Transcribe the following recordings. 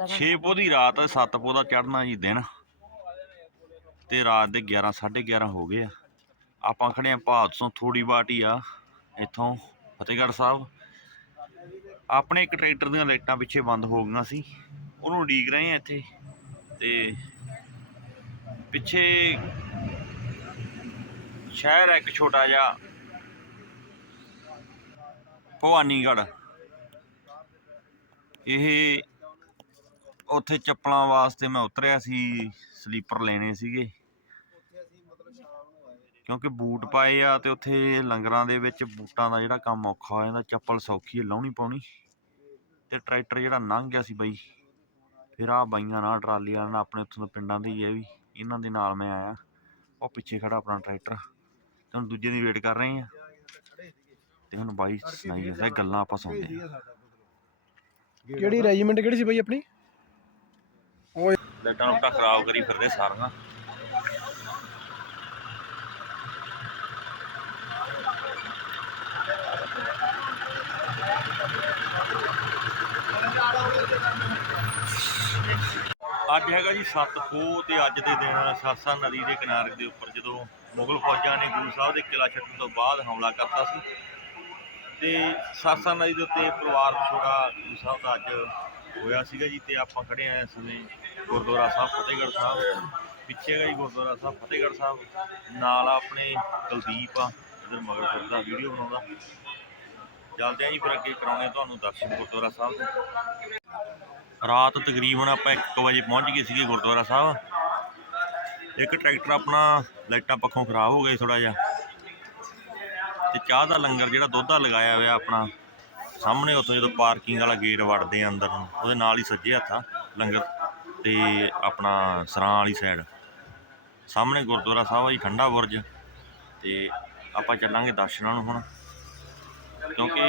ਅੱਧਾ ਘੰਟਾ 6 ਪੋ ਦੀ ਰਾਤ 7 ਪੋ ਦਾ ਚੜਨਾ ਜੀ ਦਿਨ। ਤੇ ਰਾਤ ਦੇ 11 11:30 ਹੋ ਗਏ ਆ। ਆਪਾਂ ਖੜੇ ਆ ਭਾਤ ਤੋਂ ਥੋੜੀ ਬਾਟ ਆ, ਇੱਥੋਂ ਫਤਿਹਗੜ੍ਹ ਸਾਹਿਬ। ਆਪਣੇ ਇੱਕ ਟਰੈਕਟਰ ਦੀਆਂ ਲਾਈਟਾਂ ਪਿੱਛੇ ਬੰਦ ਹੋ ਗਈਆਂ ਸੀ, ਉਹਨੂੰ ਉਡੀਕ ਰਹੇ ਆ ਇੱਥੇ। ਤੇ ਪਿੱਛੇ ਸ਼ਹਿਰ ਹੈ ਇੱਕ ਛੋਟਾ ਜਿਹਾ, ਭਵਾਨੀਗੜ੍ਹ। ਇਹ ਉੱਥੇ ਚੱਪਲਾਂ ਵਾਸਤੇ ਮੈਂ ਉਤਰਿਆ ਸੀ, ਸਲੀਪਰ ਲੈਣੇ ਸੀਗੇ। ਕਿਉਂਕਿ ਬੂਟ ਪਾਏ ਆ ਤੇ ਉੱਥੇ ਲੰਗਰਾਂ ਦੇ ਵਿੱਚ ਬੂਟਾਂ ਦਾ ਜਿਹੜਾ ਕੰਮ ਔਖਾ ਹੋ ਜਾਂਦਾ, ਚੱਪਲ ਸੌਖੀ ਹੈ, ਲਾਉਣੀ ਪਾਉਣੀ। ਤੇ ਟਰੈਕਟਰ ਜਿਹੜਾ ਲੰਘ ਗਿਆ ਸੀ ਬਾਈ, ਫਿਰ ਆ ਬਾਈਆਂ ਨਾਲ ਟਰਾਲੀ ਵਾਲਿਆਂ ਨਾਲ, ਆਪਣੇ ਉੱਥੋਂ ਦੇ ਪਿੰਡਾਂ ਦੇ ਹੀ ਹੈ ਵੀ। ਇਹਨਾਂ ਦੇ ਨਾਲ ਮੈਂ ਆਇਆ, ਉਹ ਪਿੱਛੇ ਖੜਾ ਆਪਣਾ ਟਰੈਕਟਰ। ਤੇ ਹੁਣ ਦੂਜੇ ਦੀ ਵੇਟ ਕਰ ਰਹੇ ਆ। ਤੇ ਹੁਣ ਬਾਈ ਸੁਣਾਈ ਜਾਂਦਾ ਗੱਲਾਂ ਆਪਾਂ ਸੁਣਦੇ ਆ। ਕਿਹੜੀ ਰੈਜੀਮੈਂਟ ਕਿਹੜੀ ਸੀ ਬਾਈ ਆਪਣੀ? ਲੱਟਾਂ ਲੁੱਟਾਂ ਖਰਾਬ ਕਰੀ ਫਿਰਦੇ ਸਾਰੀਆਂ। ਅੱਜ ਹੈਗਾ ਜੀ ਸੱਤ ਪੋਹ ਤੇ ਅੱਜ ਦੇ ਦਿਨ ਸਾਸਾ ਨਦੀ ਦੇ ਕਿਨਾਰੇ ਦੇ ਉੱਪਰ ਜਦੋਂ ਮੁਗਲ ਫੌਜਾਂ ਨੇ ਗੁਰੂ ਸਾਹਿਬ ਦੇ ਕਿਲਾ ਛੱਡਣ ਤੋਂ ਬਾਅਦ ਹਮਲਾ ਕਰਤਾ ਸੀ। ਤੇ ਸਾਸਾ ਨਦੀ ਦੇ ਉੱਤੇ ਪਰਿਵਾਰ ਵਿਛੋੜਾ ਗੁਰੂ ਸਾਹਿਬ ਦਾ ਅੱਜ ਹੋਇਆ ਸੀਗਾ ਜੀ ਤੇ ਆਪਾਂ ਖੜੇ ਆਏ ਇਸ ਸਮੇਂ ਗੁਰਦੁਆਰਾ ਸਾਹਿਬ ਫਤਿਹਗੜ੍ਹ ਸਾਹਿਬ। ਪਿੱਛੇ ਹੈਗਾ ਜੀ ਗੁਰਦੁਆਰਾ ਸਾਹਿਬ ਫਤਿਹਗੜ੍ਹ ਸਾਹਿਬ। ਨਾਲ ਆਪਣੇ ਕੁਲਦੀਪ ਆ, ਇਧਰ ਮਗਰ ਫਿਰਦਾ ਵੀਡੀਓ ਬਣਾਉਂਦਾ। ਚੱਲਦੇ ਆ ਜੀ ਫਿਰ ਅੱਗੇ ਕਰਾਉਣੇ ਤੁਹਾਨੂੰ ਦਰਸ਼ਨ ਗੁਰਦੁਆਰਾ ਸਾਹਿਬ ਦੇ। ਰਾਤ ਤਕਰੀਬਨ ਆਪਾਂ 1 ਵਜੇ ਪਹੁੰਚ ਗਏ ਸੀਗੇ ਗੁਰਦੁਆਰਾ ਸਾਹਿਬ। ਇੱਕ ਟਰੈਕਟਰ ਆਪਣਾ ਲਾਈਟਾਂ ਪੱਖੋਂ ਖਰਾਬ ਹੋ ਗਿਆ ਥੋੜਾ ਜਿਹਾ। ਤੇ ਚਾਹ ਦਾ ਲੰਗਰ ਜਿਹੜਾ ਦੁੱਧ ਦਾ ਲਗਾਇਆ ਹੋਇਆ ਆਪਣਾ ਸਾਹਮਣੇ ਉੱਥੋਂ ਜਦੋਂ ਪਾਰਕਿੰਗ ਵਾਲਾ ਗੇਟ ਵੜਦੇ ਆ ਅੰਦਰ ਨੂੰ, ਉਹਦੇ ਨਾਲ ਹੀ ਸੱਜੇ ਹੱਥ ਆ ਲੰਗਰ ਤੇ ਆਪਣਾ ਸਰਾਂ ਵਾਲੀ ਸਾਈਡ ਸਾਹਮਣੇ ਗੁਰਦੁਆਰਾ ਸਾਹਿਬ ਆ ਜੀ, ਠੰਡਾ ਬੁਰਜ। ਤੇ ਆਪਾਂ ਚੱਲਾਂਗੇ ਦਰਸ਼ਨਾਂ ਨੂੰ ਹੁਣ, ਕਿਉਂਕਿ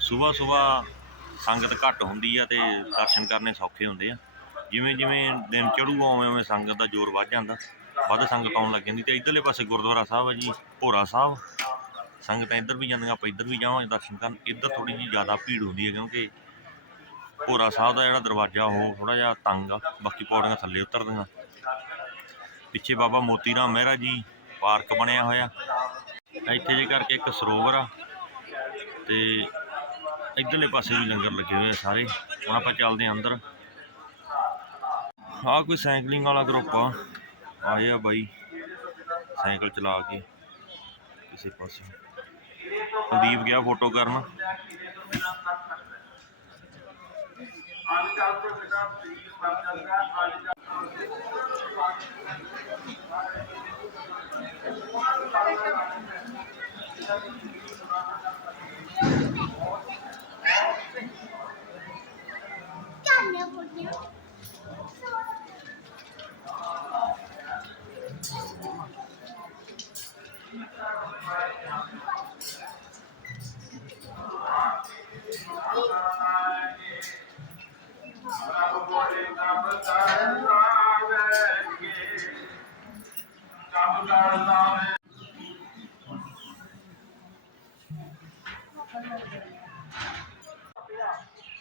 ਸਵੇਰ ਸਵੇਰ ਸੰਗਤ ਘੱਟ ਹੁੰਦੀ ਆ ਤੇ ਦਰਸ਼ਨ ਕਰਨੇ ਸੌਖੇ ਹੁੰਦੇ ਆ। ਜਿਵੇਂ ਜਿਵੇਂ ਦਿਨ ਚੜੂਗਾ, ਉਵੇਂ ਉਵੇਂ ਸੰਗਤ ਦਾ ਜ਼ੋਰ ਵੱਧ ਜਾਂਦਾ। ਵੱਧ ਸੰਗਤ ਆਉਣ ਲੱਗ ਜਾਂਦੀ ਤੇ ਇਧਰਲੇ ਪਾਸੇ ਗੁਰਦੁਆਰਾ ਸਾਹਿਬ ਆ ਜੀ, ਭੋਰਾ ਸਾਹਿਬ। ਸੰਗਤਾਂ ਇੱਧਰ ਵੀ ਜਾਂਦੀਆਂ, ਆਪਾਂ ਇੱਧਰ ਵੀ ਜਾਵਾਂਗੇ ਦਰਸ਼ਨ ਕਰਨ। ਇੱਧਰ ਥੋੜੀ ਜਿਹੀ ਜ਼ਿਆਦਾ ਭੀੜ ਹੁੰਦੀ ਹੈ ਕਿਉਂਕਿ ਭੋਰਾ ਸਾਹਿਬ ਦਾ ਜਿਹੜਾ ਦਰਵਾਜ਼ਾ, ਉਹ ਥੋੜਾ ਜਿਹਾ ਤੰਗ ਆ। ਬਾਕੀ ਪੌੜੀਆਂ ਥੱਲੇ ਉਤਰਦੀਆਂ। ਪਿੱਛੇ ਬਾਬਾ ਮੋਤੀ ਰਾਮ ਮਹਿਰਾ ਜੀ ਪਾਰਕ ਬਣਿਆ ਹੋਇਆ। ਇੱਥੇ ਜੇ ਕਰਕੇ ਇੱਕ ਸਰੋਵਰ ਆ ਤੇ ਇੱਧਰਲੇ ਪਾਸੇ ਵੀ ਲੰਗਰ ਲੱਗੇ ਹੋਏ ਆ ਸਾਰੇ। ਹੁਣ ਆਪਾਂ ਚੱਲਦੇ ਹਾਂ ਅੰਦਰ। ਆਹ ਕੋਈ ਸਾਈਕਲਿੰਗ ਵਾਲਾ ਗਰੁੱਪ ਆ। ਆਏ ਬਾਈ। ਸਾਈਕਲ ਚਲਾ ਕੇ ਕਿਸੇ ਪਾਸੇ। ਕੁਲਦੀਪ ਗਿਆ ਫੋਟੋ ਕਰਨ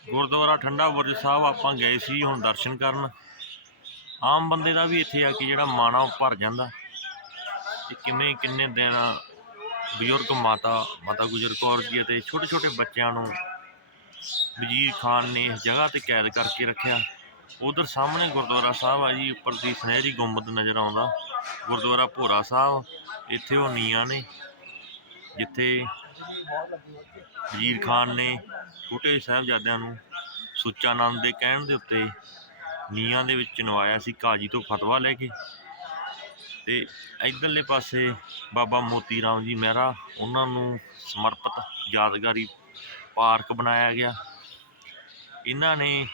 ਗੁਰਦੁਆਰਾ ਠੰਡਾ ਬੁਰਜ ਸਾਹਿਬ, ਆਪਾਂ ਗਏ ਸੀ ਹੁਣ ਦਰਸ਼ਨ ਕਰਨ। ਆਮ ਬੰਦੇ ਦਾ ਵੀ ਇੱਥੇ ਆ ਕੇ ਜਿਹੜਾ ਮਾਣਾ ਉਹ ਭਰ ਜਾਂਦਾ। ਤੇ ਕਿਵੇਂ ਕਿੰਨੇ ਦਿਨ ਬਜ਼ੁਰਗ ਮਾਤਾ ਮਾਤਾ ਗੁਜਰ ਕੌਰ ਜੀ ਅਤੇ ਛੋਟੇ ਛੋਟੇ ਬੱਚਿਆਂ ਨੂੰ ਵਜ਼ੀਰ ਖਾਨ ਨੇ ਇਸ ਜਗ੍ਹਾ ਤੇ ਕੈਦ ਕਰਕੇ ਰੱਖਿਆ। ਉਧਰ ਸਾਹਮਣੇ ਗੁਰਦੁਆਰਾ ਸਾਹਿਬ ਆ ਜੀ, ਉੱਪਰ ਦੀ ਸੁਨਹਿਰੀ ਗੁੰਬਦ ਨਜ਼ਰ ਆਉਂਦਾ। ਗੁਰਦੁਆਰਾ ਭੋਰਾ ਸਾਹਿਬ, ਇੱਥੇ ਉਹ ਨੀਆਂ ਨੇ, ਜਿੱਥੇ ਵਜ਼ੀਰ ਖਾਨ ਨੇ ਛੋਟੇ ਸਾਹਿਬਜ਼ਾਦਿਆਂ ਨੂੰ ਸੁੱਚਾ ਆਨੰਦ ਦੇ ਕਹਿਣ ਦੇ ਉੱਤੇ ਨੀਹਾਂ ਦੇ ਵਿੱਚ ਚਨਵਾਇਆ ਸੀ, ਕਾਜੀ ਤੋਂ ਫਤਵਾ ਲੈ ਕੇ। ਤੇ ਇਧਰਲੇ ਪਾਸੇ ਬਾਬਾ ਮੋਤੀ ਰਾਮ ਜੀ ਮਹਿਰਾ, ਉਹਨਾਂ ਨੂੰ ਸਮਰਪਿਤ ਯਾਦਗਾਰੀ ਪਾਰਕ ਬਣਾਇਆ ਗਿਆ। ਇਹਨਾਂ ਨੇ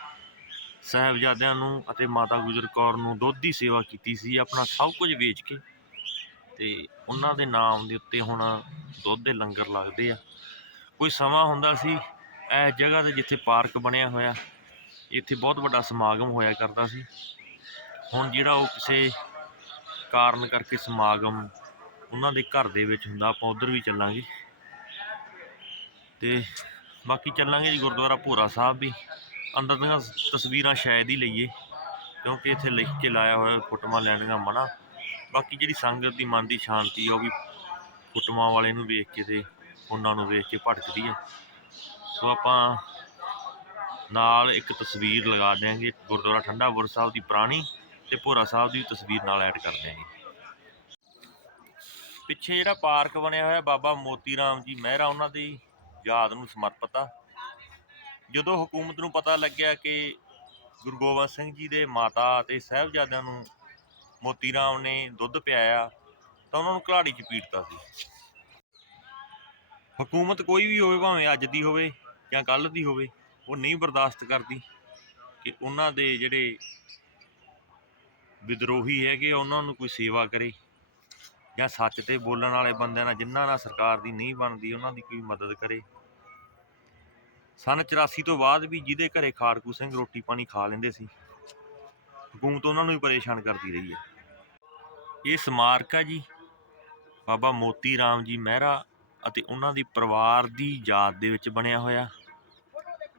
ਸਾਹਿਬਜ਼ਾਦਿਆਂ ਨੂੰ ਅਤੇ ਮਾਤਾ ਗੁਜਰ ਕੌਰ ਨੂੰ ਦੁੱਧ ਦੀ ਸੇਵਾ ਕੀਤੀ ਸੀ, ਆਪਣਾ ਸਭ ਕੁਝ ਵੇਚ ਕੇ ਤੇ ਉਹਨਾਂ ਦੇ ਨਾਮ ਦੇ ਉੱਤੇ ਹੁਣ ਦੁੱਧ ਦੇ ਲੰਗਰ ਲੱਗਦੇ ਆ। ਕੋਈ ਸਮਾਂ ਹੁੰਦਾ ਸੀ ਇਸ ਜਗ੍ਹਾ ਤੇ ਜਿੱਥੇ ਪਾਰਕ ਬਣਿਆ ਹੋਇਆ, ਇੱਥੇ ਬਹੁਤ ਵੱਡਾ ਸਮਾਗਮ ਹੋਇਆ ਕਰਦਾ ਸੀ। ਹੁਣ ਜਿਹੜਾ ਉਹ ਕਿਸੇ ਕਾਰਨ ਕਰਕੇ ਸਮਾਗਮ ਉਹਨਾਂ ਦੇ ਘਰ ਦੇ ਵਿੱਚ ਹੁੰਦਾ, ਆਪਾਂ ਉਧਰ ਵੀ ਚੱਲਾਂਗੇ। ਤੇ ਬਾਕੀ ਚੱਲਾਂਗੇ ਜੀ ਗੁਰਦੁਆਰਾ ਭੋਰਾ ਸਾਹਿਬ ਵੀ। ਅੰਦਰ ਦੀਆਂ ਤਸਵੀਰਾਂ ਸ਼ਾਇਦ ਹੀ ਲਈਏ, ਕਿਉਂਕਿ ਇੱਥੇ ਲਿਖ ਕੇ ਲਾਇਆ ਹੋਇਆ ਫੋਟੋਆਂ ਲੈਣੀਆਂ ਮਨਾ। ਬਾਕੀ ਜਿਹੜੀ ਸੰਗਤ ਦੀ ਮਨ ਦੀ ਸ਼ਾਂਤੀ ਆ, ਉਹ ਵੀ ਫੋਟੋਆਂ ਵਾਲੇ ਨੂੰ ਵੇਖ ਕੇ ਤੇ ਉਹਨਾਂ ਨੂੰ ਵੇਖ ਕੇ ਭਟਕਦੀ ਹੈ ਸੋ ਆਪਾਂ ਨਾਲ ਇੱਕ ਤਸਵੀਰ ਲਗਾ ਦਿਆਂਗੇ ਗੁਰਦੁਆਰਾ ਠੰਡਾ ਬੁਰ ਸਾਹਿਬ ਦੀ ਪੁਰਾਣੀ ਤੇ ਭੋਰਾ ਸਾਹਿਬ ਦੀ ਤਸਵੀਰ ਨਾਲ ਐਡ ਕਰ ਦਿਆਂਗੇ। ਪਿੱਛੇ ਜਿਹੜਾ ਪਾਰਕ ਬਣਿਆ ਹੋਇਆ, ਬਾਬਾ ਮੋਤੀ ਰਾਮ ਜੀ ਮਹਿਰਾ, ਉਹਨਾਂ ਦੀ ਯਾਦ ਨੂੰ ਸਮਰਪਿਤ ਆ। ਜਦੋਂ ਹਕੂਮਤ ਨੂੰ ਪਤਾ ਲੱਗਿਆ ਕਿ ਗੁਰੂ ਗੋਬਿੰਦ ਸਿੰਘ ਜੀ ਦੇ ਮਾਤਾ ਅਤੇ ਸਾਹਿਬਜ਼ਾਦਿਆਂ ਨੂੰ ਮੋਤੀ ਰਾਮ ਨੇ ਦੁੱਧ ਪਿਆਇਆ ਤਾਂ ਉਹਨਾਂ ਨੂੰ ਘਲਾੜੀ 'ਚ ਪੀੜਤਾ ਸੀ। ਹਕੂਮਤ ਕੋਈ ਵੀ ਹੋਵੇ, ਭਾਵੇਂ ਅੱਜ ਦੀ ਹੋਵੇ ਜਾਂ ਕੱਲ੍ਹ ਦੀ ਹੋਵੇ, ਉਹ ਨਹੀਂ ਬਰਦਾਸ਼ਤ ਕਰਦੀ ਕਿ ਉਹਨਾਂ ਦੇ ਜਿਹੜੇ ਵਿਦਰੋਹੀ ਹੈਗੇ ਉਹਨਾਂ ਨੂੰ ਕੋਈ ਸੇਵਾ ਕਰੇ ਜਾਂ ਸੱਚ ਤੇ ਬੋਲਣ ਵਾਲੇ ਬੰਦਿਆਂ ਨਾਲ ਜਿਨ੍ਹਾਂ ਨਾਲ ਸਰਕਾਰ ਦੀ ਨਹੀਂ ਬਣਦੀ, ਉਹਨਾਂ ਦੀ ਕੋਈ ਮਦਦ ਕਰੇ। ਸਨ 84 ਤੋਂ ਬਾਅਦ ਵੀ ਜਿਹਦੇ ਘਰੇ ਖਾੜਕੂ ਸਿੰਘ ਰੋਟੀ ਪਾਣੀ ਖਾ ਲੈਂਦੇ ਸੀ, ਹਕੂਮਤ ਉਹਨਾਂ ਨੂੰ ਹੀ ਪਰੇਸ਼ਾਨ ਕਰਦੀ ਰਹੀ ਹੈ। ਇਹ ਸਮਾਰਕ ਆ ਜੀ। ਬਾਬਾ ਮੋਤੀ ਰਾਮ ਜੀ ਮਹਿਰਾ ਅਤੇ ਉਹਨਾਂ ਦੀ ਪਰਿਵਾਰ ਦੀ ਯਾਦ ਦੇ ਵਿੱਚ ਬਣਿਆ ਹੋਇਆ।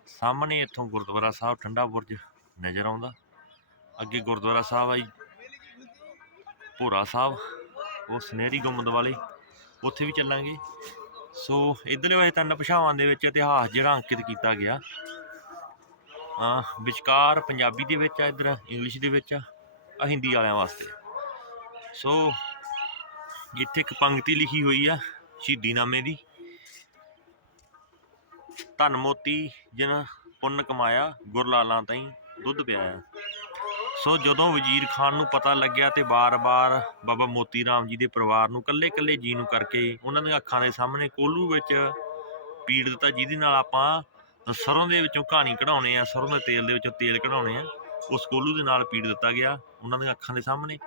ਸਾਹਮਣੇ ਇੱਥੋਂ ਗੁਰਦੁਆਰਾ ਸਾਹਿਬ ਠੰਡਾ ਬੁਰਜ ਨਜ਼ਰ ਆਉਂਦਾ। ਅੱਗੇ ਗੁਰਦੁਆਰਾ ਸਾਹਿਬ ਆ ਜੀ, ਭੋਰਾ ਸਾਹਿਬ, ਉਹ ਸੁਨਹਿਰੀ ਗੁੰਮਦ ਵਾਲੇ, ਉੱਥੇ ਵੀ ਚੱਲਾਂਗੇ। ਸੋ ਇਧਰਲੇ ਵਾਲੇ ਤਿੰਨ ਭਾਸ਼ਾਵਾਂ ਦੇ ਵਿੱਚ ਇਤਿਹਾਸ ਜਿਹੜਾ ਅੰਕਿਤ ਕੀਤਾ ਗਿਆ। ਆ ਵਿਚਕਾਰ ਪੰਜਾਬੀ ਦੇ ਵਿੱਚ ਆ, ਇਧਰ ਇੰਗਲਿਸ਼ ਦੇ ਵਿੱਚ ਆ ਹਿੰਦੀ ਵਾਲਿਆਂ ਵਾਸਤੇ। ਸੋ ਇੱਥੇ ਇੱਕ ਪੰਕਤੀ ਲਿਖੀ ਹੋਈ ਆ ਸ਼ਹੀਦੀਨਾਮੇ ਦੀ, ਧਨ ਮੋਤੀ ਜਿਨ ਪੁੰਨ ਕਮਾਇਆ, ਗੁਰਲਾਲਾਂ ਤਾਈਂ ਦੁੱਧ ਪਿਆਇਆ। ਸੋ ਜਦੋਂ ਵਜ਼ੀਰ ਖਾਨ ਨੂੰ ਪਤਾ ਲੱਗਿਆ ਤੇ ਬਾਰ-ਬਾਰ ਬਾਬਾ ਮੋਤੀ ਰਾਮ ਜੀ ਦੇ ਪਰਿਵਾਰ ਨੂੰ ਕੱਲੇ-ਕੱਲੇ ਜੀ ਨੂੰ ਕਰਕੇ ਉਹਨਾਂ ਦੀਆਂ ਅੱਖਾਂ ਦੇ ਸਾਹਮਣੇ ਕੋਲੂ ਵਿੱਚ ਪੀੜ ਦਿੱਤਾ ਜਿਹਦੇ ਨਾਲ ਆਪਾਂ ਸਰੋਂ ਦੇ ਵਿੱਚੋਂ ਕਹਾਣੀ ਕਢਾਉਣੇ ਆ, ਸਰੋਂ ਦੇ ਤੇਲ ਦੇ ਵਿੱਚੋਂ ਤੇਲ ਕਢਾਉਣੇ ਆ, ਉਸ ਕੋਲੂ ਦੇ ਨਾਲ ਪੀੜ ਦਿੱਤਾ ਗਿਆ, ਉਹਨਾਂ ਦੀਆਂ ਅੱਖਾਂ ਦੇ ਸਾਹਮਣੇ।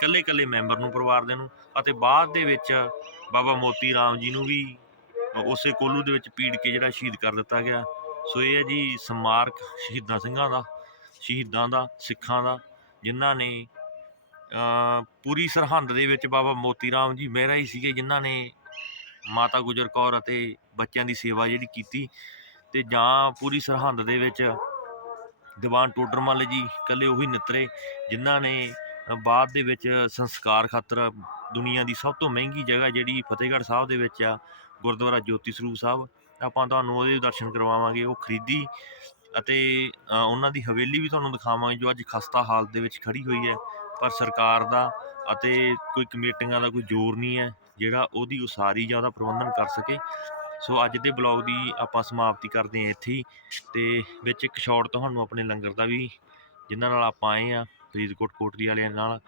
ਕੱਲੇ-ਕੱਲੇ ਮੈਂਬਰ ਨੂੰ, ਪਰਿਵਾਰ ਦੇ ਨੂੰ ਅਤੇ ਬਾਅਦ ਦੇ ਵਿੱਚ ਬਾਬਾ ਮੋਤੀ ਰਾਮ ਜੀ ਨੂੰ ਵੀ ਉਸੇ ਕੋਲੂ ਦੇ ਵਿੱਚ ਪੀੜ ਕੇ ਜਿਹੜਾ ਸ਼ਹੀਦ ਕਰ ਦਿੱਤਾ ਗਿਆ। ਸੋ ਇਹ ਹੈ ਜੀ ਸਮਾਰਕ ਸ਼ਹੀਦਾਂ ਸਿੰਘਾਂ ਦਾ, ਸ਼ਹੀਦਾਂ ਦਾ, ਸਿੱਖਾਂ ਦਾ, ਜਿਨ੍ਹਾਂ ਨੇ ਪੂਰੀ ਸਰਹੰਦ ਦੇ ਵਿੱਚ ਬਾਬਾ ਮੋਤੀ ਰਾਮ ਜੀ ਮਹਿਰਾ ਹੀ ਸੀਗੇ, ਜਿਨ੍ਹਾਂ ਨੇ ਮਾਤਾ ਗੁਜਰ ਕੌਰ ਅਤੇ ਬੱਚਿਆਂ ਦੀ ਸੇਵਾ ਜਿਹੜੀ ਕੀਤੀ ਤੇ ਜਾਂ ਪੂਰੀ ਸਰਹੰਦ ਦੇ ਵਿੱਚ ਦੀਵਾਨ ਟੋਡਰਮੱਲ ਜੀ ਇਕੱਲੇ ਉਹੀ ਨਿਤਰੇ, ਜਿਨ੍ਹਾਂ ਨੇ ਬਾਅਦ ਦੇ ਵਿੱਚ ਸੰਸਕਾਰ ਖਾਤਰ ਦੁਨੀਆ ਦੀ ਸਭ ਤੋਂ ਮਹਿੰਗੀ ਜਗ੍ਹਾ ਜਿਹੜੀ ਫਤਿਹਗੜ੍ਹ ਸਾਹਿਬ ਦੇ ਵਿੱਚ ਆ, ਗੁਰਦੁਆਰਾ ਜੋਤੀ ਸਰੂਪ ਸਾਹਿਬ, ਆਪਾਂ ਤੁਹਾਨੂੰ ਉਹਦੇ ਦਰਸ਼ਨ ਕਰਵਾਵਾਂਗੇ, ਉਹ ਖਰੀਦੀ ਅਤੇ ਉਹਨਾਂ ਦੀ ਹਵੇਲੀ ਵੀ ਤੁਹਾਨੂੰ ਦਿਖਾਵਾਂਗੇ, ਜੋ ਅੱਜ ਖਸਤਾ ਹਾਲਤ ਦੇ ਵਿੱਚ ਖੜੀ ਹੋਈ ਹੈ, ਪਰ ਸਰਕਾਰ ਦਾ ਅਤੇ ਕੋਈ ਕਮੇਟੀਆਂ ਦਾ ਕੋਈ ਜ਼ੋਰ ਨਹੀਂ ਹੈ, ਜਿਹੜਾ ਉਹਦੀ ਉਸਾਰੀ ਜਾਂ ਉਹਦਾ ਪ੍ਰਬੰਧਨ ਕਰ ਸਕੇ। ਸੋ ਅੱਜ ਦੇ ਬਲੌਗ ਦੀ ਆਪਾਂ ਸਮਾਪਤੀ ਕਰਦੇ ਹਾਂ ਇੱਥੇ ਹੀ, ਤੇ ਵਿੱਚ ਇੱਕ ਸ਼ਾਟ ਤੁਹਾਨੂੰ ਆਪਣੇ ਲੰਗਰ ਦਾ ਵੀ, ਜਿਨ੍ਹਾਂ ਨਾਲ ਆਪਾਂ ਆਏ ਆ ਫਰੀਦਕੋਟ ਕੋਟਲੀ ਵਾਲਿਆਂ ਨਾਲ,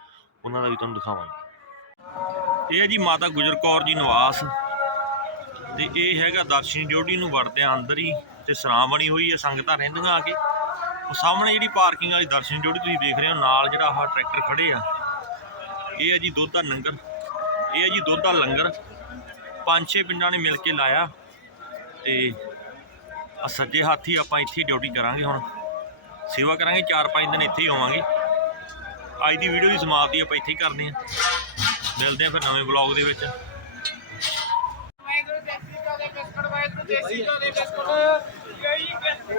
ਉਹਨਾਂ ਦਾ ਵੀ ਤੁਹਾਨੂੰ ਦਿਖਾਵਾਂਗੇ। ਇਹ ਹੈ ਜੀ ਮਾਤਾ ਗੁਜਰ ਕੌਰ ਜੀ ਨਿਵਾਸ। ਤੇ ਇਹ ਹੈਗਾ ਦਰਸ਼ਨੀ ਡਿਊਟੀ ਨੂੰ ਵੜਦਿਆਂ ਅੰਦਰ ਹੀ, ਤੇ ਸਰਾਂ ਬਣੀ ਹੋਈ ਹੈ ਸੰਗਤਾਂ ਰਹਿੰਦੀਆਂ ਆ ਕੇ। ਉਹ ਸਾਹਮਣੇ ਜਿਹੜੀ ਪਾਰਕਿੰਗ ਵਾਲੀ ਦਰਸ਼ਨੀ ਡਿਊਟੀ ਤੁਸੀਂ ਦੇਖ ਰਹੇ ਹੋ, ਨਾਲ ਜਿਹੜਾ ਆਹ ਟਰੈਕਟਰ ਖੜੇ ਆ। ਇਹ ਹੈ ਜੀ ਦੁੱਧ ਦਾ ਲੰਗਰ। ਇਹ ਹੈ ਜੀ ਦੁੱਧ ਦਾ ਲੰਗਰ। ਪੰਜ ਛੇ ਪਿੰਡਾਂ ਨੇ ਮਿਲ ਕੇ ਲਾਇਆ। ਤੇ ਸੱਜੇ ਹੱਥ ਹੀ ਆਪਾਂ ਇੱਥੇ ਡਿਊਟੀ ਕਰਾਂਗੇ ਹੁਣ। ਸੇਵਾ ਕਰਾਂਗੇ 4-5 ਦਿਨ ਇੱਥੇ ਹੀ ਹੋਵਾਂਗੇ। ਅੱਜ ਦੀ ਵੀਡੀਓ ਦੀ ਸਮਾਪਤੀ ਆਪਾਂ ਇੱਥੇ ਹੀ ਕਰਦੇ ਹਾਂ। ਮਿਲਦੇ ਹਾਂ ਫਿਰ ਨਵੇਂ ਬਲੌਗ ਦੇ ਵਿੱਚ। ਵਾਹਿਗੁਰੂ, ਦੇਸੀ ਘਿਓ ਦੇ ਬਿਸਕੁਟ, ਵਾਹਿਗੁਰੂ, ਦੇਸੀ ਘਿਓ ਦੇ ਬਿਸਕੁਟ। ਯਹੀ ਬਿਸਕੁਟ